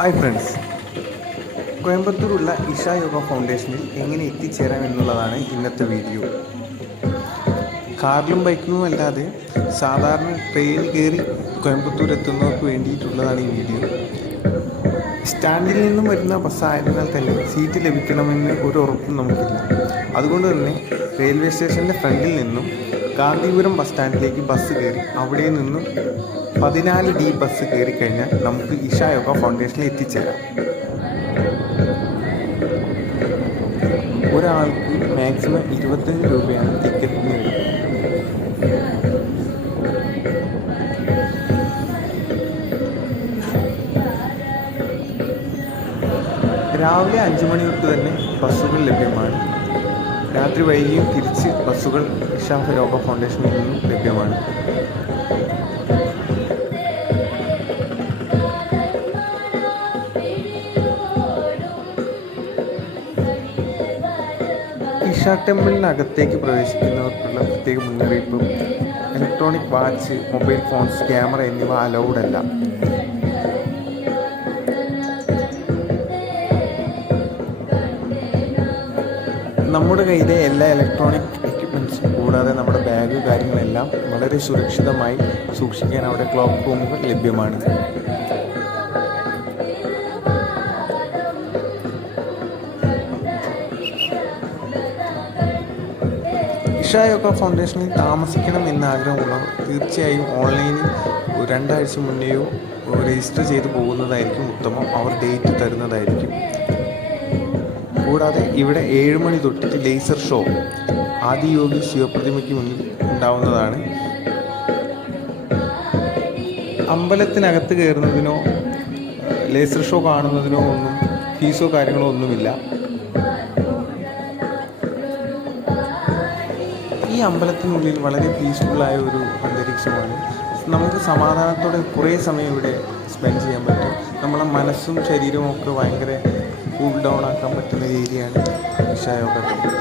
Hi friends, കോയമ്പത്തൂരുള്ള Isha yoga ഫൗണ്ടേഷനിൽ എങ്ങനെ എത്തിച്ചേരാം എന്നുള്ളതാണ് ഇന്നത്തെ വീഡിയോ. കാറിലും ബൈക്കിലും അല്ലാതെ സാധാരണ ട്രെയിൻ കയറി കോയമ്പത്തൂർ എത്തുന്നവർക്ക് വേണ്ടിയിട്ടുള്ളതാണ് ഈ വീഡിയോ. സ്റ്റാൻഡിൽ നിന്നും വരുന്ന ബസ്സായതിനാൽ തന്നെ സീറ്റ് ലഭിക്കണമെന്ന് ഒരു ഉറപ്പും നമുക്കില്ല. അതുകൊണ്ട് തന്നെ റെയിൽവേ സ്റ്റേഷൻ്റെ ഫ്രണ്ടിൽ നിന്നും ഗാന്ധിപുരം ബസ് സ്റ്റാൻഡിലേക്ക് ബസ് കയറി അവിടെ നിന്നും 14D ബസ് കയറി കഴിഞ്ഞാൽ നമുക്ക് ഇഷ യോഗ ഫൗണ്ടേഷനിൽ എത്തിച്ചേരാം. ഒരാൾക്ക് മാക്സിമം 25 രൂപയാണ് ടിക്കറ്റിന് വരുന്നത്. രാവിലെ 5 മണി തൊട്ട് തന്നെ ബസ്സുകൾ ലഭ്യമാണ്. രാത്രി വൈകിയും തിരിച്ച് ബസ്സുകൾ ഇഷ യോഗ ഫൗണ്ടേഷനിൽ നിന്നും ലഭ്യമാണ്. ഇഷ ടെമ്പിളിനകത്തേക്ക് പ്രവേശിക്കുന്നവർക്കുള്ള പ്രത്യേക മുന്നറിയിപ്പും electronic watch, mobile phones, camera എന്നിവ അലൗഡ് അല്ല. നമ്മുടെ കയ്യിലെ എല്ലാ ഇലക്ട്രോണിക് എക്യുപ്മെൻറ്റ്സും കൂടാതെ നമ്മുടെ ബാഗ് കാര്യങ്ങളെല്ലാം വളരെ സുരക്ഷിതമായി സൂക്ഷിക്കാൻ അവിടെ ക്ലോക്ക് റൂമുകൾ ലഭ്യമാണ്. ഇഷ യോഗ ഫൗണ്ടേഷനിൽ താമസിക്കണം എന്നാഗ്രഹമുള്ളവർ തീർച്ചയായും ഓൺലൈനിൽ 2 ആഴ്ച മുന്നെയോ രജിസ്റ്റർ ചെയ്ത് പോകുന്നതായിരിക്കും ഉത്തമം. അവർ ഡേറ്റ് തരുന്നതായിരിക്കും. കൂടാതെ ഇവിടെ 7 മണി തൊട്ടിട്ട് ലേസർ ഷോ ആദിയോഗി ശിവപ്രതിമയ്ക്ക് മുന്നിൽ ഉണ്ടാവുന്നതാണ്. അമ്പലത്തിനകത്ത് കയറുന്നതിനോ ലേസർ ഷോ കാണുന്നതിനോ ഒന്നും ഫീസോ കാര്യങ്ങളോ ഒന്നുമില്ല. ഈ അമ്പലത്തിനുള്ളിൽ വളരെ പീസ്ഫുള്ളായ ഒരു അന്തരീക്ഷമാണ്. നമുക്ക് സമാധാനത്തോടെ കുറേ സമയം ഇവിടെ സ്പെൻഡ് ചെയ്യാൻ പറ്റും. നമ്മളെ മനസ്സും ശരീരവും ഒക്കെ ഭയങ്കര കൂൾ ഡൗൺ ആക്കാൻ പറ്റുന്ന ഏരിയയാണ് ഇഷ യോഗ ടെമ്പിൾ.